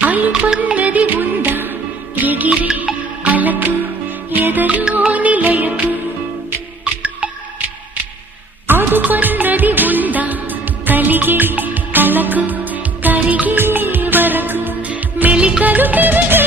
అలుపన్నది ఉందా ఎగిరే అలకు ఎదలో నిలయకు అదుపన్నది ఉందా కలిగే కలకు కరిగే వరకు మెలికలు తిరిగే